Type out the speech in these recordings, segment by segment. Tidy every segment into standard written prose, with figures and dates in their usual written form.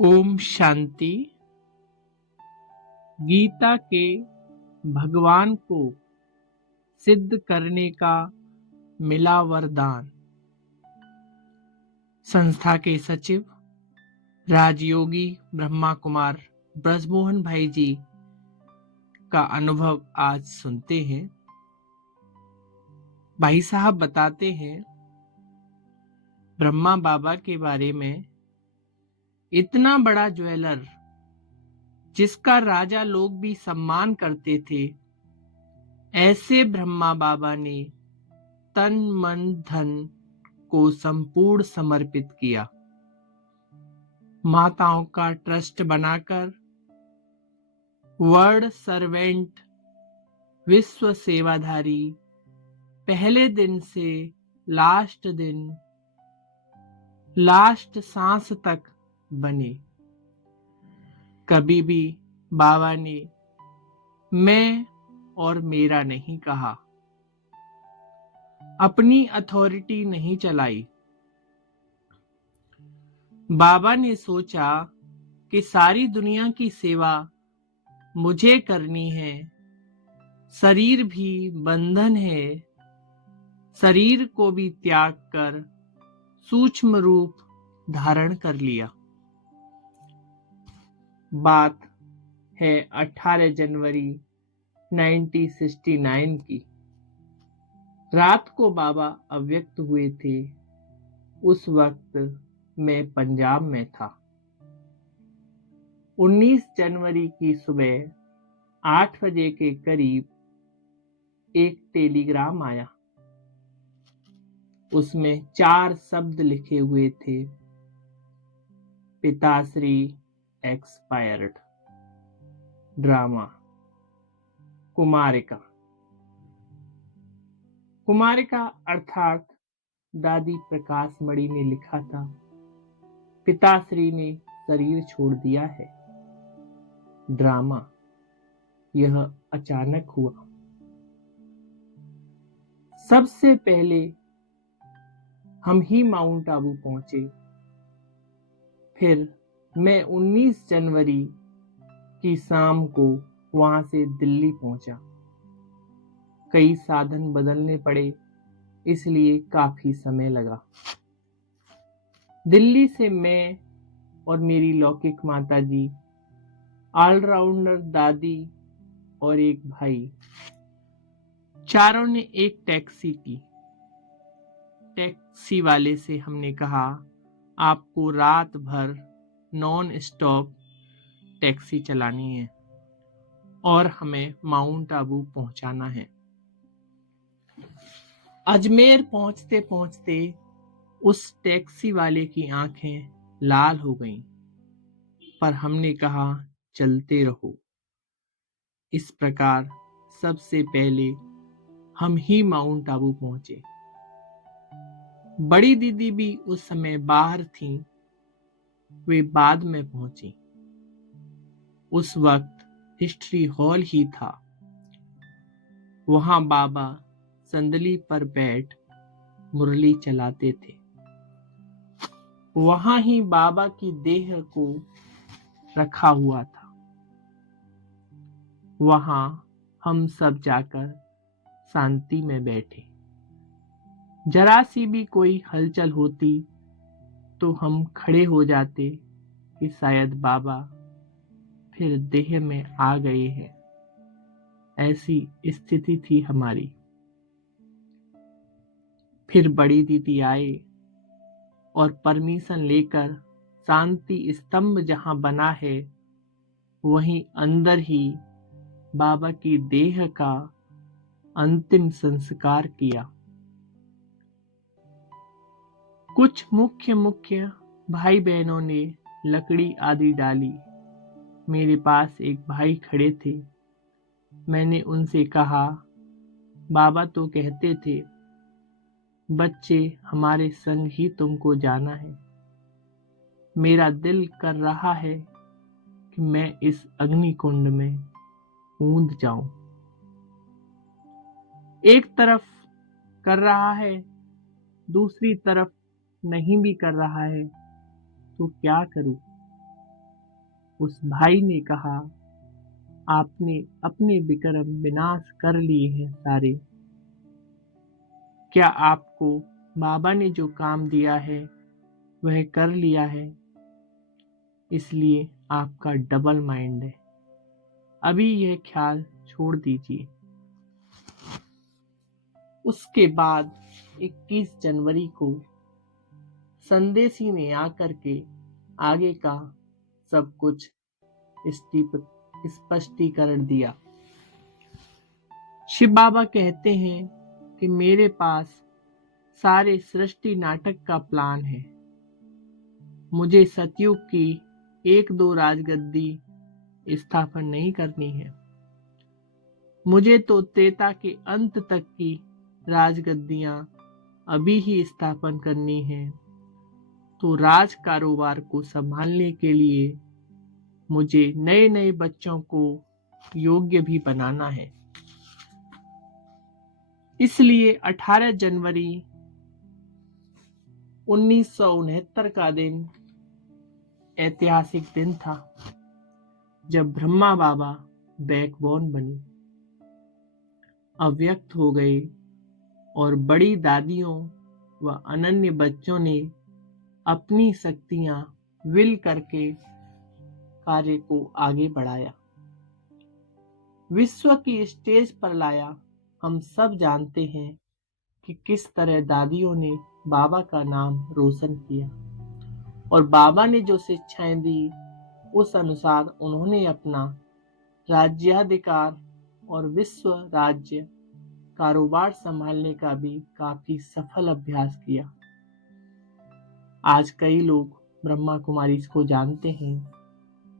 ओम शांति। गीता के भगवान को सिद्ध करने का मिला वरदान। संस्था के सचिव राजयोगी ब्रह्मा कुमार ब्रजमोहन भाई जी का अनुभव आज सुनते हैं। भाई साहब बताते हैं, ब्रह्मा बाबा के बारे में, इतना बड़ा ज्वेलर जिसका राजा लोग भी सम्मान करते थे, ऐसे ब्रह्मा बाबा ने तन मन धन को संपूर्ण समर्पित किया। माताओं का ट्रस्ट बनाकर वर्ड सर्वेंट, विश्व सेवाधारी, पहले दिन से लास्ट सांस तक बने। कभी भी बाबा ने मैं और मेरा नहीं कहा, अपनी अथॉरिटी नहीं चलाई। बाबा ने सोचा कि सारी दुनिया की सेवा मुझे करनी है। शरीर भी बंधन है, शरीर को भी त्याग कर सूक्ष्म रूप धारण कर लिया। बात है 18 जनवरी 1969 की। रात को बाबा अव्यक्त हुए थे। उस वक्त मैं पंजाब में था। 19 जनवरी की सुबह 8 बजे के करीब एक टेलीग्राम आया। उसमें 4 शब्द लिखे हुए थे, पिताश्री एक्सपायर्ड। ड्रामा कुमारिका। कुमारिका अर्थात दादी प्रकाश मणि ने लिखा था, पिताश्री ने शरीर छोड़ दिया है। ड्रामा यह अचानक हुआ। सबसे पहले हम ही माउंट आबू पहुंचे। फिर मैं 19 जनवरी की शाम को वहां से दिल्ली पहुंचा। कई साधन बदलने पड़े, इसलिए काफी समय लगा। दिल्ली से मैं और मेरी लौकिक माता जी, ऑलराउंडर दादी और एक भाई, चारों ने एक टैक्सी की। टैक्सी वाले से हमने कहा, आपको रात भर नॉन स्टॉप टैक्सी चलानी है और हमें माउंट आबू पहुंचाना है। अजमेर पहुंचते पहुंचते उस टैक्सी वाले की आंखें लाल हो गईं, पर हमने कहा, चलते रहो। इस प्रकार सबसे पहले हम ही माउंट आबू पहुंचे। बड़ी दीदी भी उस समय बाहर थीं, वे बाद में पहुंची। उस वक्त हिस्ट्री हॉल ही था। वहां बाबा संदली पर बैठ मुरली चलाते थे। वहां ही बाबा की देह को रखा हुआ था। वहां हम सब जाकर शांति में बैठे। जरा सी भी कोई हलचल होती तो हम खड़े हो जाते कि शायद बाबा फिर देह में आ गए हैं। ऐसी स्थिति थी हमारी। फिर बड़ी दीदी आए और परमिशन लेकर शांति स्तंभ जहां बना है, वहीं अंदर ही बाबा की देह का अंतिम संस्कार किया। कुछ मुख्य भाई बहनों ने लकड़ी आदि डाली। मेरे पास एक भाई खड़े थे। मैंने उनसे कहा, बाबा तो कहते थे, बच्चे हमारे संग ही तुमको जाना है। मेरा दिल कर रहा है कि मैं इस अग्नि कुंड में कूद जाऊं। एक तरफ कर रहा है, दूसरी तरफ नहीं भी कर रहा है, तो क्या करूं? उस भाई ने कहा, आपने अपने विक्रम विनाश कर लिए हैं सारे। क्या आपको बाबा ने जो काम दिया है वह कर लिया है, इसलिए आपका डबल माइंड है। अभी यह ख्याल छोड़ दीजिए। उसके बाद 21 जनवरी को संदेशी ने आकर के आगे का सब कुछ स्पष्टीकरण दिया। शिव बाबा कहते हैं कि मेरे पास सारे सृष्टि नाटक का प्लान है। मुझे सतयुग की 1-2 राजगद्दी स्थापन नहीं करनी है। मुझे तो त्रेता के अंत तक की राजगद्दियां अभी ही स्थापन करनी है। तो राज कारोबार को संभालने के लिए मुझे नए नए बच्चों को योग्य भी बनाना है। इसलिए 18 जनवरी 1969 का दिन ऐतिहासिक दिन था, जब ब्रह्मा बाबा बैकबोन बनी, अव्यक्त हो गए और बड़ी दादियों व अनन्य बच्चों ने अपनी शक्तियां विल करके कार्य को आगे बढ़ाया, विश्व की स्टेज पर लाया। हम सब जानते हैं कि किस तरह दादियों ने बाबा का नाम रोशन किया और बाबा ने जो शिक्षाएं दी उस अनुसार उन्होंने अपना राज्याधिकार और विश्व राज्य कारोबार संभालने का भी काफी सफल अभ्यास किया। आज कई लोग ब्रह्मा कुमारी को जानते हैं,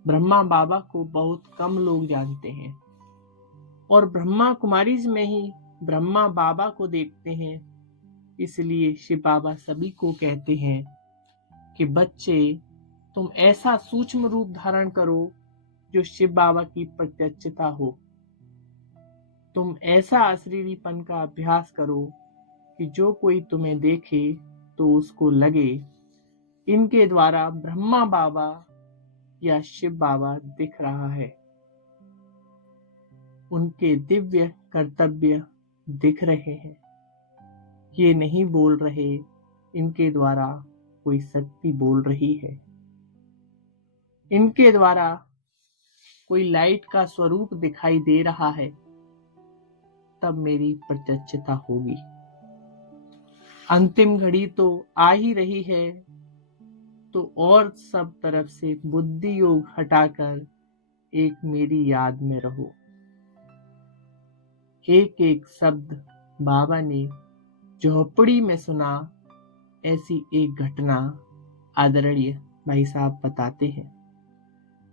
ब्रह्मा बाबा को बहुत कम लोग जानते हैं और ब्रह्मा कुमारीज में ही ब्रह्मा बाबा को देखते हैं। इसलिए शिव बाबा सभी को कहते हैं कि बच्चे, तुम ऐसा सूक्ष्म रूप धारण करो जो शिव बाबा की प्रत्यक्षता हो। तुम ऐसा अशरीरीपन का अभ्यास करो कि जो कोई तुम्हें देखे तो उसको लगे इनके द्वारा ब्रह्मा बाबा या शिव बाबा दिख रहा है। उनके दिव्य कर्तव्य दिख रहे हैं। ये नहीं बोल रहे इनके द्वारा कोई शक्ति बोल रही है। इनके द्वारा कोई लाइट का स्वरूप दिखाई दे रहा है, तब मेरी प्रत्यक्षता होगी। अंतिम घड़ी तो आ ही रही है, तो और सब तरफ से बुद्धि योग हटाकर एक मेरी याद में रहो। एक एक शब्द बाबा ने झोपड़ी में सुना, ऐसी एक घटना आदरणीय भाई साहब बताते हैं।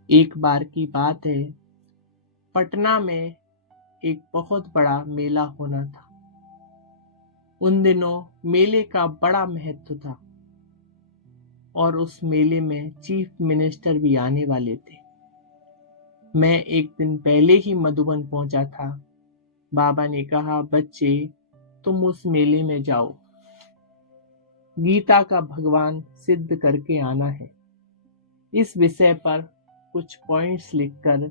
एक बार की बात है, पटना में एक बहुत बड़ा मेला होना था। उन दिनों मेले का बड़ा महत्व था और उस मेले में चीफ मिनिस्टर भी आने वाले थे। मैं एक दिन पहले ही मधुबन पहुंचा था। बाबा ने कहा, बच्चे तुम उस मेले में जाओ, गीता का भगवान सिद्ध करके आना है। इस विषय पर कुछ पॉइंट्स लिखकर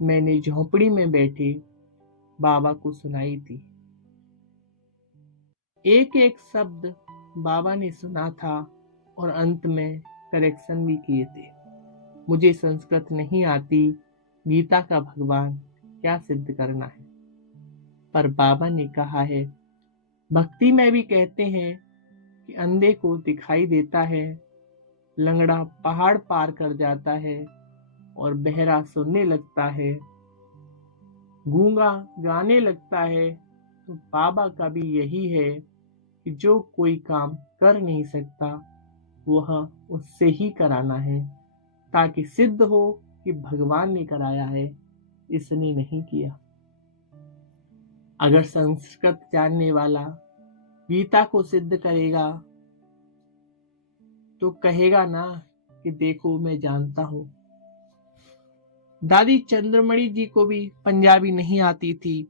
मैंने झोपड़ी में बैठे बाबा को सुनाई थी। एक एक शब्द बाबा ने सुना था और अंत में करेक्शन भी किए थे। मुझे संस्कृत नहीं आती, गीता का भगवान क्या सिद्ध करना है, पर बाबा ने कहा है, भक्ति में भी कहते हैं कि अंधे को दिखाई देता है, लंगड़ा पहाड़ पार कर जाता है और बहरा सुनने लगता है, गूंगा गाने लगता है। तो बाबा का भी यही है कि जो कोई काम कर नहीं सकता वह उससे ही कराना है, ताकि सिद्ध हो कि भगवान ने कराया है, इसने नहीं किया। अगर संस्कृत जानने वाला गीता को सिद्ध करेगा तो कहेगा ना कि देखो मैं जानता हूं। दादी चंद्रमणि जी को भी पंजाबी नहीं आती थी।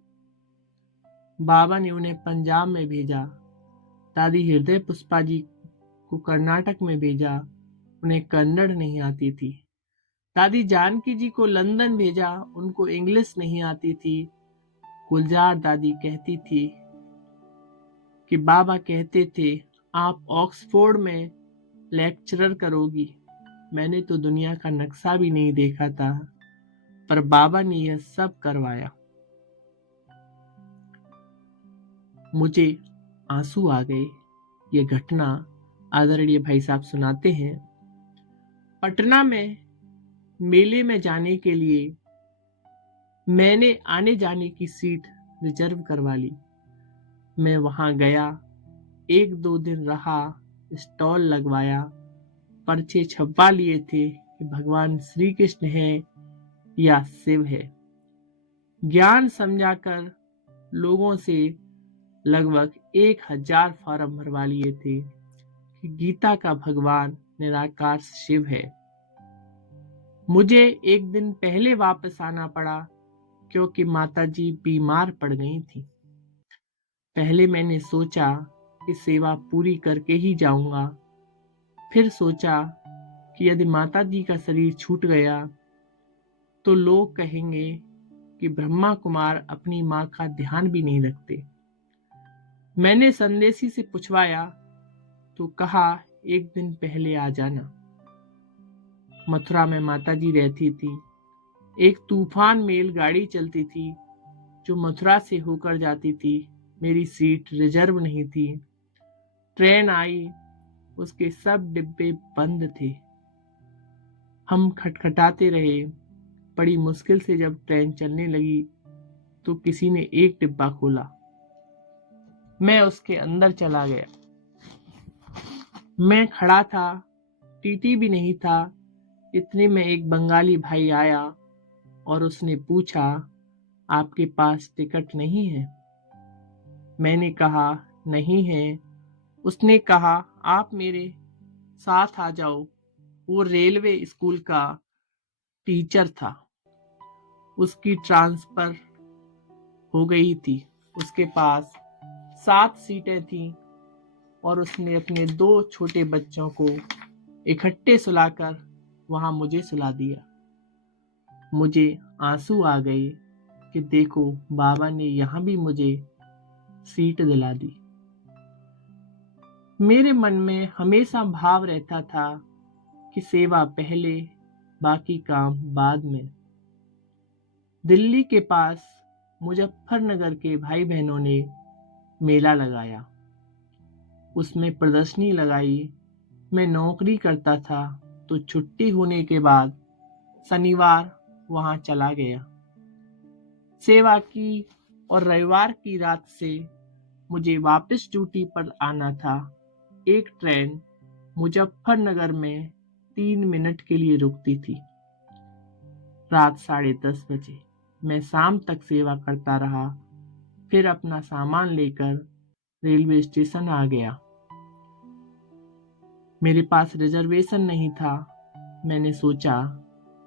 बाबा ने उन्हें पंजाब में भेजा। दादी हृदय पुष्पा जी को कर्नाटक में भेजा, उन्हें कन्नड़ नहीं आती थी। दादी जानकी जी को लंदन भेजा, उनको इंग्लिश नहीं आती थी। गुलजार दादी कहती थी कि बाबा कहते थे आप ऑक्सफोर्ड में लेक्चरर करोगी। मैंने तो दुनिया का नक्शा भी नहीं देखा था, पर बाबा ने यह सब करवाया। मुझे आंसू आ गए। ये घटना आदरणीय भाई साहब सुनाते हैं। पटना में मेले में जाने के लिए मैंने आने जाने की सीट रिजर्व करवा ली। मैं वहां गया, 1-2 दिन रहा, स्टॉल लगवाया, पर्चे छपवा लिए थे कि भगवान श्री कृष्ण है या शिव है। ज्ञान समझाकर लोगों से लगभग 1000 फॉर्म भरवा लिए थे कि गीता का भगवान निराकार शिव है। मुझे एक दिन पहले वापस आना पड़ा क्योंकि माताजी बीमार पड़ गई थी। पहले मैंने सोचा कि सेवा पूरी करके ही जाऊंगा। फिर सोचा कि यदि माताजी का शरीर छूट गया तो लोग कहेंगे कि ब्रह्मा कुमार अपनी मां का ध्यान भी नहीं रखते। मैंने संदेशी से पूछवाया तो कहा एक दिन पहले आ जाना। मथुरा में माताजी रहती थी। एक तूफान मेल गाड़ी चलती थी जो मथुरा से होकर जाती थी। मेरी सीट रिजर्व नहीं थी। ट्रेन आई, उसके सब डिब्बे बंद थे। हम खटखटाते रहे। बड़ी मुश्किल से जब ट्रेन चलने लगी तो किसी ने एक डिब्बा खोला। मैं उसके अंदर चला गया। मैं खड़ा था, टीटी भी नहीं था। इतने में एक बंगाली भाई आया और उसने पूछा आपके पास टिकट नहीं है? मैंने कहा नहीं है। उसने कहा आप मेरे साथ आ जाओ। वो रेलवे स्कूल का टीचर था। उसकी ट्रांसफर हो गई थी। उसके पास 7 सीटें थीं और उसने अपने 2 छोटे बच्चों को इकट्ठे सुलाकर वहां मुझे सुला दिया। मुझे आंसू आ गए कि देखो बाबा ने यहां भी मुझे सीट दिला दी। मेरे मन में हमेशा भाव रहता था कि सेवा पहले, बाकी काम बाद में। दिल्ली के पास मुजफ्फरनगर के भाई बहनों ने मेला लगाया। उसमें प्रदर्शनी लगाई। मैं नौकरी करता था तो छुट्टी होने के बाद शनिवार वहां चला गया। सेवा की और रविवार की रात से मुझे वापस ड्यूटी पर आना था। एक ट्रेन मुजफ्फरनगर में 3 मिनट के लिए रुकती थी। रात 10:30 बजे मैं शाम तक सेवा करता रहा। फिर अपना सामान लेकर रेलवे स्टेशन आ गया। मेरे पास रिजर्वेशन नहीं था। मैंने सोचा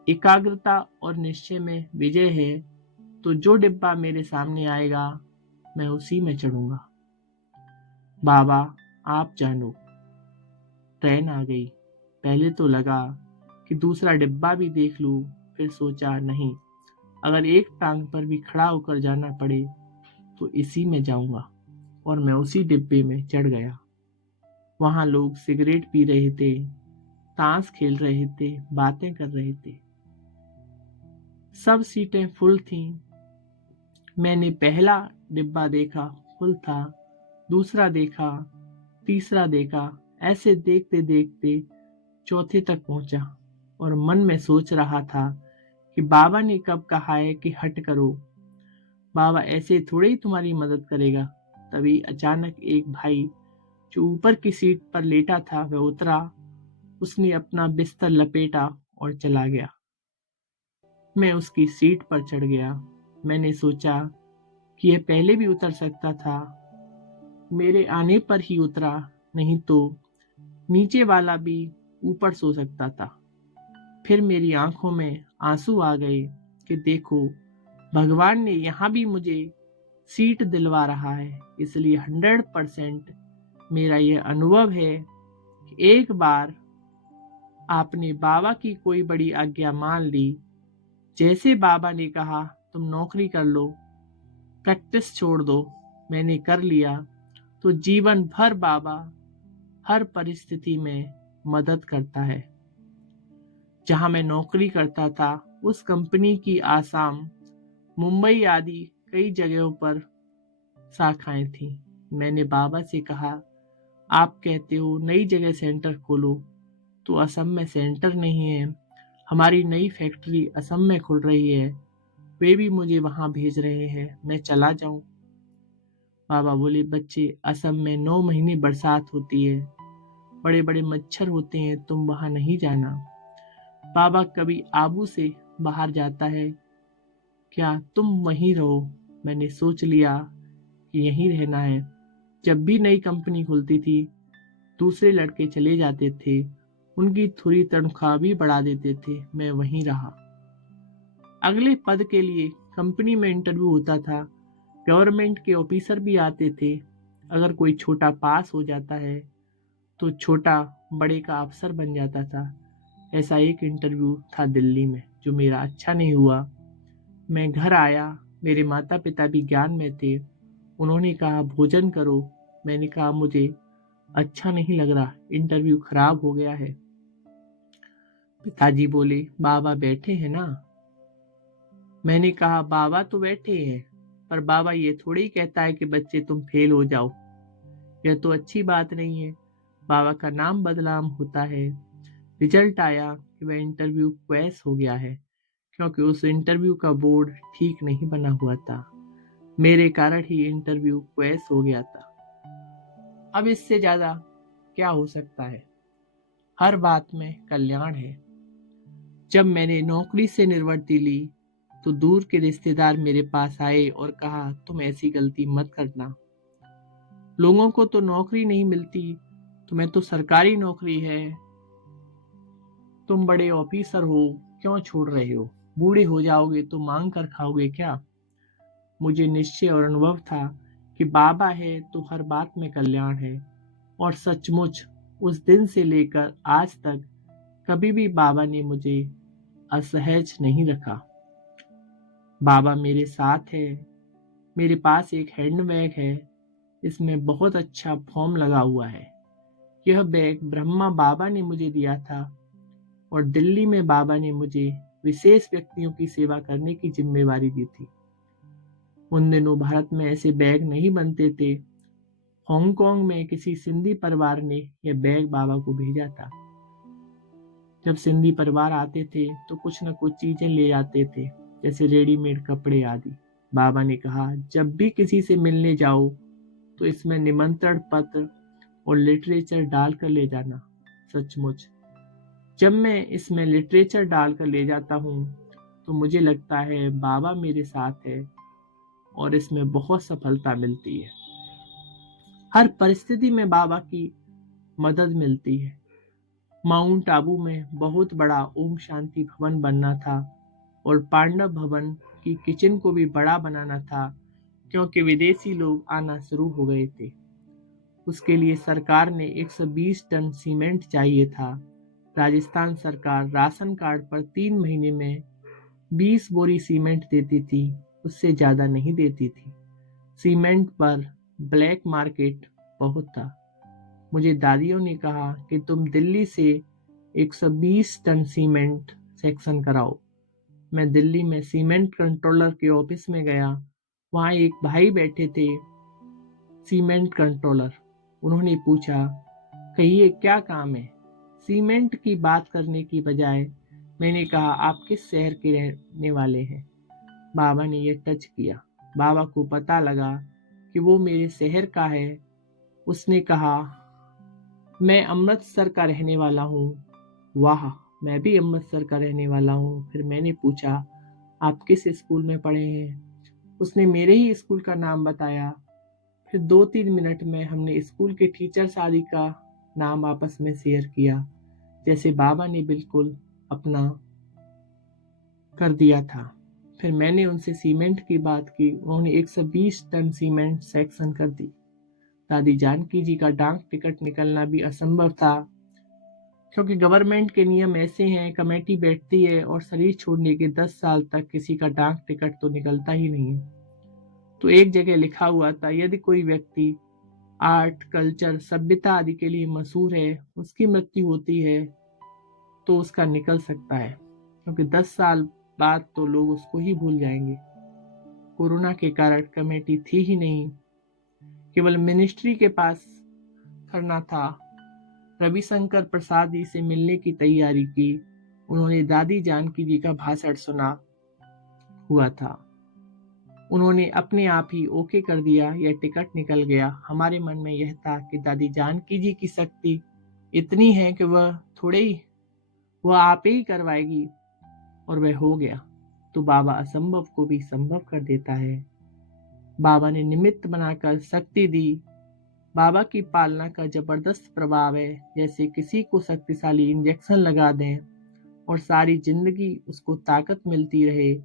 एकाग्रता और निश्चय में विजय है, तो जो डिब्बा मेरे सामने आएगा मैं उसी में चढ़ूंगा। बाबा आप जानो। ट्रेन आ गई। पहले तो लगा कि दूसरा डिब्बा भी देख लूं, फिर सोचा नहीं, अगर एक टांग पर भी खड़ा होकर जाना पड़े तो इसी में जाऊंगा, और मैं उसी डिब्बे में चढ़ गया। वहां लोग सिगरेट पी रहे थे, ताश खेल रहे थे, बातें कर रहे थे। सब सीटें फुल थीं। मैंने पहला डिब्बा देखा, फुल था। दूसरा देखा, तीसरा देखा। ऐसे देखते देखते चौथे तक पहुंचा और मन में सोच रहा था कि बाबा ने कब कहा है कि हट करो। बाबा ऐसे थोड़े ही तुम्हारी मदद करेगा। तभी अचानक एक भाई जो ऊपर की सीट पर लेटा था वह उतरा। उसने अपना बिस्तर लपेटा और चला गया। मैं उसकी सीट पर चढ़ गया। मैंने सोचा कि यह पहले भी उतर सकता था, मेरे आने पर ही उतरा, नहीं तो नीचे वाला भी ऊपर सो सकता था। फिर मेरी आंखों में आंसू आ गए कि देखो भगवान ने यहां भी मुझे सीट दिलवा रहा है। इसलिए 100% मेरा यह अनुभव है कि एक बार आपने बाबा की कोई बड़ी आज्ञा मान ली। जैसे बाबा ने कहा तुम नौकरी कर लो, प्रैक्टिस छोड़ दो, मैंने कर लिया। तो जीवन भर बाबा हर परिस्थिति में मदद करता है। जहां मैं नौकरी करता था उस कंपनी की आसाम, मुंबई आदि कई जगहों पर शाखाएं थी। मैंने बाबा से कहा, आप कहते हो नई जगह सेंटर खोलो, तो असम में सेंटर नहीं है। हमारी नई फैक्ट्री असम में खुल रही है, वे भी मुझे वहां भेज रहे हैं, मैं चला जाऊं? बाबा बोले, बच्चे, असम में 9 महीने बरसात होती है, बड़े बड़े मच्छर होते हैं, तुम वहां नहीं जाना। बाबा कभी आबू से बाहर जाता है क्या? तुम वहीं रहो। मैंने सोच लिया कि यहीं रहना है। जब भी नई कंपनी खुलती थी, दूसरे लड़के चले जाते थे, उनकी थोड़ी तनख्वाह भी बढ़ा देते थे, मैं वहीं रहा। अगले पद के लिए कंपनी में इंटरव्यू होता था, गवर्नमेंट के ऑफिसर भी आते थे। अगर कोई छोटा पास हो जाता है तो छोटा बड़े का अफसर बन जाता था। ऐसा एक इंटरव्यू था दिल्ली में, जो मेरा अच्छा नहीं हुआ। मैं घर आया, मेरे माता पिता भी ज्ञान में थे। उन्होंने कहा भोजन करो। मैंने कहा मुझे अच्छा नहीं लग रहा, इंटरव्यू खराब हो गया है। पिताजी बोले, बाबा बैठे हैं ना। मैंने कहा बाबा तो बैठे हैं, पर बाबा ये थोड़ी कहता है कि बच्चे तुम फेल हो जाओ, यह तो अच्छी बात नहीं है। बाबा का नाम बदनाम होता है। रिजल्ट आया कि वह इंटरव्यू क्वैश हो गया है, क्योंकि उस इंटरव्यू का बोर्ड ठीक नहीं बना हुआ था। मेरे कारण ही इंटरव्यू क्वैश हो गया था। अब इससे ज्यादा क्या हो सकता है? हर बात में कल्याण है। जब मैंने नौकरी से निवृत्ति ली तो दूर के रिश्तेदार मेरे पास आए और कहा, तुम ऐसी गलती मत करना, लोगों को तो नौकरी नहीं मिलती, तुम्हें तो सरकारी नौकरी है, तुम बड़े ऑफिसर हो, क्यों छोड़ रहे हो? बूढ़े हो जाओगे तो मांग कर खाओगे क्या? मुझे निश्चय और अनुभव था कि बाबा है तो हर बात में कल्याण है। और सचमुच उस दिन से लेकर आज तक कभी भी बाबा ने मुझे असहज नहीं रखा। बाबा मेरे साथ है। मेरे पास एक हैंडबैग है, इसमें बहुत अच्छा फॉर्म लगा हुआ है। यह बैग ब्रह्मा बाबा ने मुझे दिया था और दिल्ली में बाबा ने मुझे विशेष व्यक्तियों की सेवा करने की जिम्मेवारी दी थी। उन दिनों भारत में ऐसे बैग नहीं बनते थे। हांगकांग में किसी सिंधी परिवार ने यह बैग बाबा को भेजा था। जब सिंधी परिवार आते थे तो कुछ न कुछ चीजें ले जाते थे, जैसे रेडीमेड कपड़े आदि। बाबा ने कहा, जब भी किसी से मिलने जाओ तो इसमें निमंत्रण पत्र और लिटरेचर डालकर ले जाना। सचमुच जब मैं इसमें लिटरेचर डालकर ले जाता हूँ तो मुझे लगता है बाबा मेरे साथ है और इसमें बहुत सफलता मिलती है। हर परिस्थिति में बाबा की मदद मिलती है। माउंट आबू में बहुत बड़ा ओम शांति भवन बनना था और पांडव भवन की किचन को भी बड़ा बनाना था, क्योंकि विदेशी लोग आना शुरू हो गए थे। उसके लिए सरकार ने 120 टन सीमेंट चाहिए था। राजस्थान सरकार राशन कार्ड पर 3 महीने में 20 बोरी सीमेंट देती थी, उससे ज्यादा नहीं देती थी। सीमेंट पर ब्लैक मार्केट बहुत था। मुझे दादियों ने कहा कि तुम दिल्ली से 120 टन सीमेंट सेक्शन कराओ। मैं दिल्ली में सीमेंट कंट्रोलर के ऑफिस में गया। वहां एक भाई बैठे थे, सीमेंट कंट्रोलर। उन्होंने पूछा, कहिए क्या काम है? सीमेंट की बात करने की बजाय मैंने कहा, आप किस शहर के रहने वाले हैं? बाबा ने यह टच किया। बाबा को पता लगा कि वो मेरे शहर का है। उसने कहा, मैं अमृतसर का रहने वाला हूँ। वाह, मैं भी अमृतसर का रहने वाला हूँ। फिर मैंने पूछा, आप किस स्कूल में पढ़े हैं? उसने मेरे ही स्कूल का नाम बताया। फिर 2-3 मिनट में हमने स्कूल के टीचर्स आदि का नाम आपस में शेयर किया, जैसे बाबा ने बिल्कुल अपना कर दिया था। फिर मैंने उनसे सीमेंट की बात की। उन्होंने 120 टन सीमेंट सेक्शन कर दी। दादी जानकी जी का डाक टिकट निकलना भी असंभव था। क्योंकि गवर्नमेंट के नियम ऐसे हैं, कमेटी बैठती है और शरीर छोड़ने के 10 साल तक किसी का डाक टिकट तो निकलता ही नहीं है। तो एक जगह लिखा हुआ था, यदि कोई व्यक्ति आर्ट, कल्चर, सभ्यता आदि के लिए मशहूर है, उसकी मृत्यु होती है तो उसका निकल सकता है, क्योंकि 10 साल बाद तो लोग उसको ही भूल जाएंगे। कोरोना के कारण कमेटी थी ही नहीं, केवल मिनिस्ट्री के पास करना था। रविशंकर प्रसाद जी से मिलने की तैयारी की। उन्होंने दादी जानकी जी का भाषण सुना हुआ था। उन्होंने अपने आप ही ओके कर दिया, यह टिकट निकल गया। हमारे मन में यह था कि दादी जानकी जी की शक्ति इतनी है कि वह आप ही करवाएगी, और वह हो गया। तो बाबा असंभव को भी संभव कर देता है। बाबा ने निमित्त बनाकर शक्ति दी। बाबा की पालना का जबरदस्त प्रभाव है, जैसे किसी को शक्तिशाली इंजेक्शन लगा दें और सारी जिंदगी उसको ताकत मिलती रहे,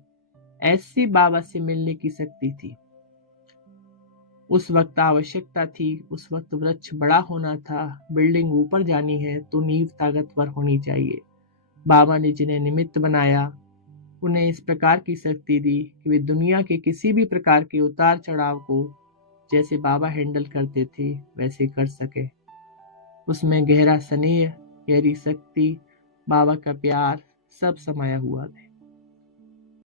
ऐसी बाबा से मिलने की शक्ति थी। उस वक्त आवश्यकता थी, उस वक्त वृक्ष बड़ा होना था, बिल्डिंग ऊपर जानी है तो नींव ताकतवर होनी चाहिए। बाबा ने जिन्हें निमित्त बनाया, उन्हें इस प्रकार की शक्ति दी कि वे दुनिया के किसी भी प्रकार के उतार चढ़ाव को जैसे बाबा हैंडल करते थे वैसे कर सके। उसमें गहरा स्नेह, गहरी शक्ति, बाबा का प्यार सब समाया हुआ है।